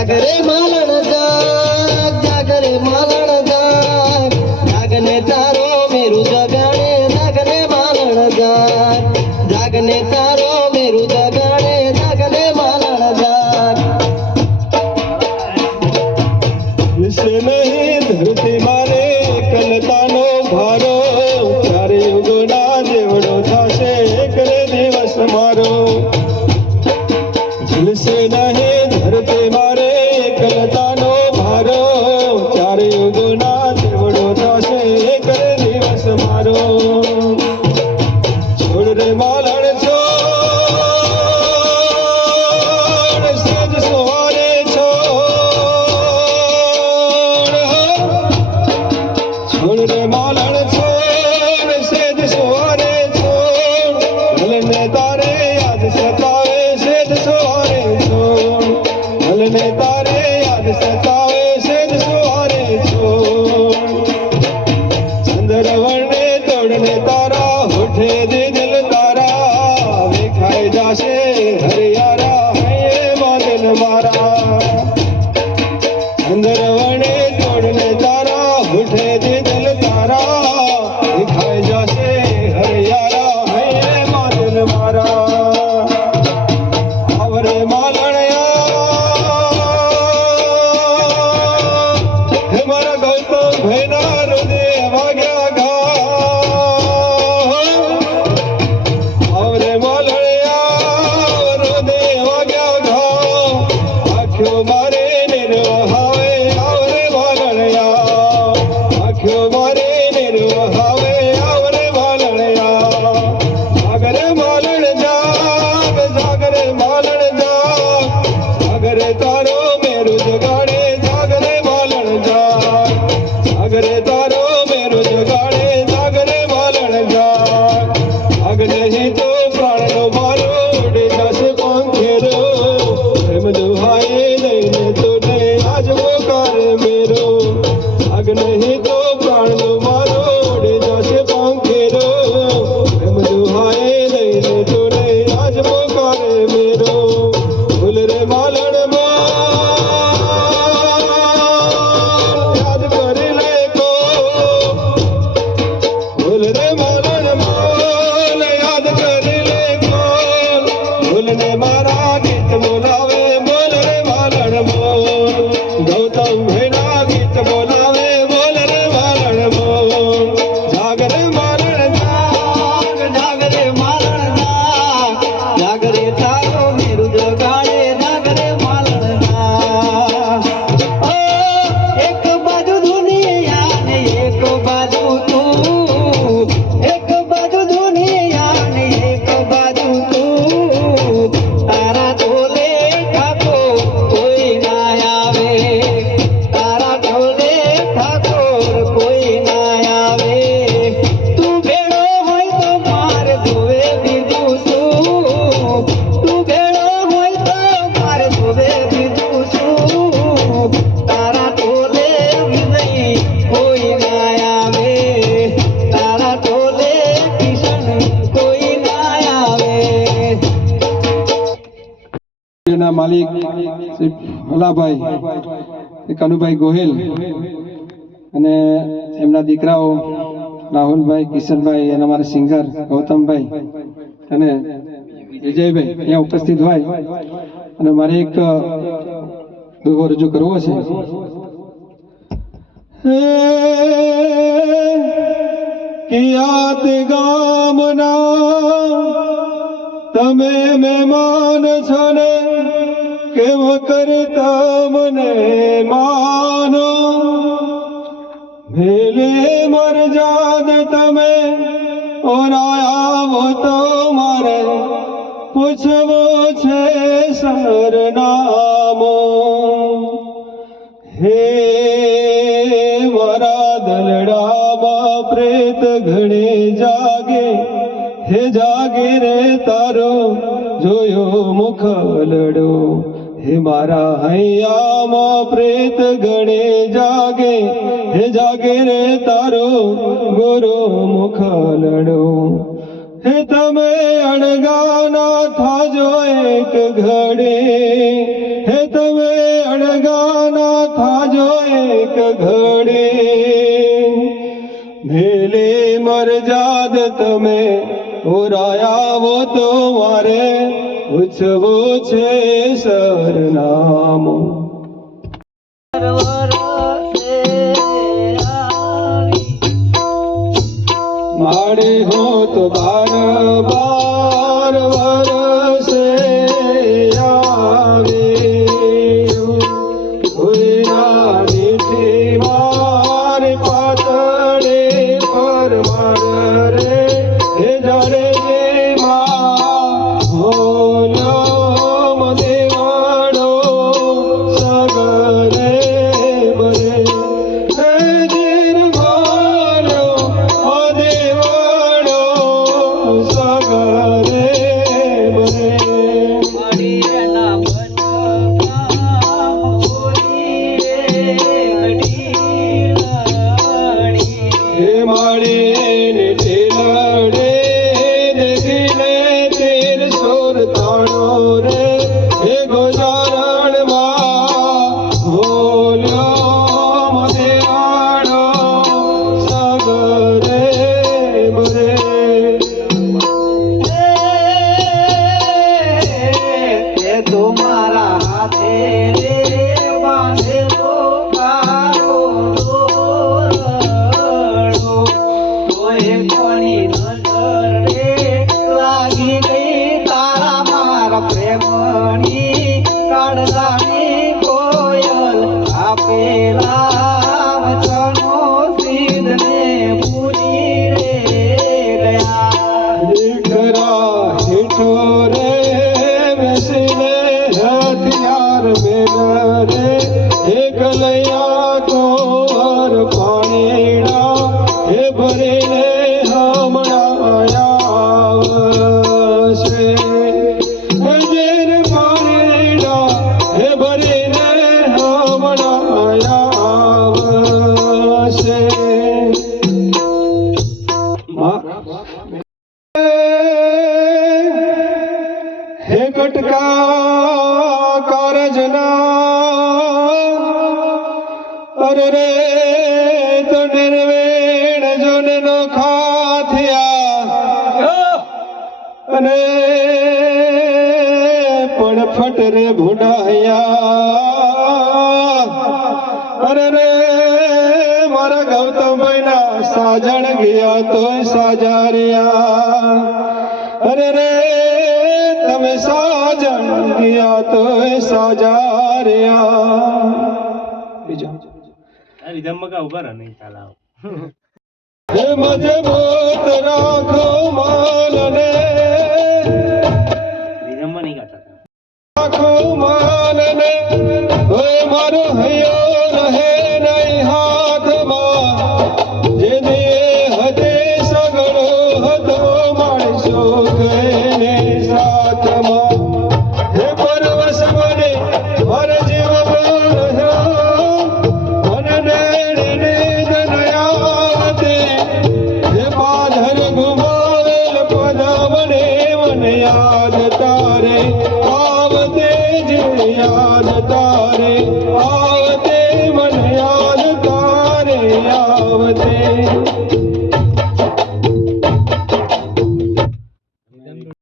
જાગરે માલણ જાગ જાગરે માલણ જાગ જાગને તારો મેરું જગાડે જાગને માલણ જાગ જાગને તારો મેરું જગાડે જાગને માલણ જાગ વિશે નહીં ધરતી મારે કલતાનો ભારો ચારે યુગના જેવડો થશે એક રે દિવસ મારો ઝૂલશે નહીં ધરતી મારે કલતાનો ભારો ચારે યુગના જેવડો થશે એક રે દિવસ મારો છોડ રે માલણ છોડ સેજ સવારે છોડ રે માલણ છોડ સેજ સવારે છોડ ભલને તારે યાદ સતાવે સેજ સવારે છોડ ભલને તારે યાદ સતાવે સેજ સવારે છોડ ચંદ્ર વર્ણે તોડને તારા હોઠે દે દિલ તારા વેખાઈ જાશે હરિયારા હૈયે માદન મારા ચંદ્ર વર્ણે તોડને તારા હોઠે દે દિલ તારા વેખાઈ જાશે હરિયારા હૈયે માદન મારા આવરે માલણયા હે મારા ગૌતમ ભૈના હૃદય વાગ્યા ઘા આવરે માલણયા હૃદય વાગ્યા ઘા આંખ્યો મારે નિર્વહાવે આવરે માલણયા આંખ્યો મારે નિર્વહાવે આવરે માલણયા જાગરે માલણ જાગ જાગરે માલણ જાગ જાગરે તારો મેરું જગાડે જાગરે માલણ જાગ જાગરે તારો મેરું જગાડે જાગરે માલણ જાગ જાગ નહીં તો પ્રાણનો મારો ઉડે જશે પંખેરો પ્રેમ દુહાએ લઈને તોને આજ પોકાર મેરો જાગ નહીં તો પ્રાણનો મારો ઉડે જશે પંખેરો પ્રેમ દુહાએ લઈને તોને આજ પોકાર મેરો ભૂલ રે માલણ યાદ કરી લે કો ભૂલ રે માલણ મોલ યાદ કરી લે કો ભૂલને મારા ગીત બોલાવે બોલ રે માલણ મોલ ગૌતમ ભૈના ગીત બોલાવે બોલ રે માલણ મોલ જાગરે માલણ જાગ જાગરે માલણ જાગ જાગરે તારો મેરું જગાડે જાગરે માલણ જાગ ઓ એક બાજુ દુનિયા ને એક બાજુ તું એક બાજુ દુનિયા ને એક બાજુ તું તારા ટોલે ઠાકોર કોઈ ના આવે તારા ટોલે ઠાકોર કોઈ ના આવે તું ભેળો હોય તો મારે ધોવે બીજું શું તું ભેળો હોય તો મારે ધોવે બીજું શું તારા ટોલે વિનય કોઈ ના આવે તારા ટોલે કિશન કોઈ ના આવે ના માલિક શ્રી ભોલાભાઈ કનુભાઈ ગોહિલ અને એમના દીકરાઓ રાહુલભાઈ કિશનભાઈ અને અમારા સિંગર ગૌતમભાઈ અને વિજયભાઈ અહીંયા ઉપસ્થિત હોય અને મારે એક દુહો રજૂ કરવો છે કિયાત ગામના તમે મહેમાન છો ને કેમ કરતા મને માનો ભેલે મરજાદ તમે ઓરાયા તો મારે પૂછવો છે સરનામો હે મારા દલડામાં પ્રેત ઘણે જાગે હે જાગે રે તારો જોયો મુખલડો હે મારા હૈયામાં પ્રેત ગણે જાગે હે જાગે રે તારો ગોરો મુખલડો હે તમે અણગાના થાજો એક ઘડે હે તમે ઘડી ભેલે મરજાદ તમે ઓરાયાવો તો મારે પૂછવું છે સરનામું મારે હો તો બાર વરસે આવે કોઈના મીઠી માર પાતળે પર માર રે હે જાણે જે માં હોલો દેવાડો સગરે બરે હે જીર મારો દેવાડો સગરે બરે હે માળીને ટેલડે દેખીને તેર સોર તાણો રે હે ગોજારણમાં બોલ્યો દેવાડો સગરે બરે તમારા હાથે રે બાંધેલો કાળો દોરડો તોય કોની નજર રે લાગી ગઈ તારા મારા પ્રેમની કાળજાની કોયલ આપેલા વચનો સિદ્ધને ભૂલી રે ગયા દીકરા હેઠો રે બેસીને હથિયાર મેળ રે હે ગલૈયા કોર પાણીના હે ભરીને હમણાં આવશે હે જેર પાણીના હે ભરીને હમણાં આવશે હે કટકા કારજના અરે રે તો નિર્વેણ જોનનો ખાથિયા અને પણ ફટ રે ભૂડાયા અરે રે મારા ગૌતમભાઈ ના સાજણ ગયા તોય સાજાર્યા અરે રે તમે સાજણ ગયા તોય સાજાર્યા હે મજબૂત રાખો માલને રાખો માલને ઓય મારો હૈયો રહે નહીં હાથમાં જે દે હદે સગડો હતો માણસો કહીને સાથમાં હે પરવશ મને હર જીવ બોલ્યો મને નેડને દનયાવતે હે પાધર ગુમાવેલ પદમને મને યાદ તારે આવતે જે યાદ તારે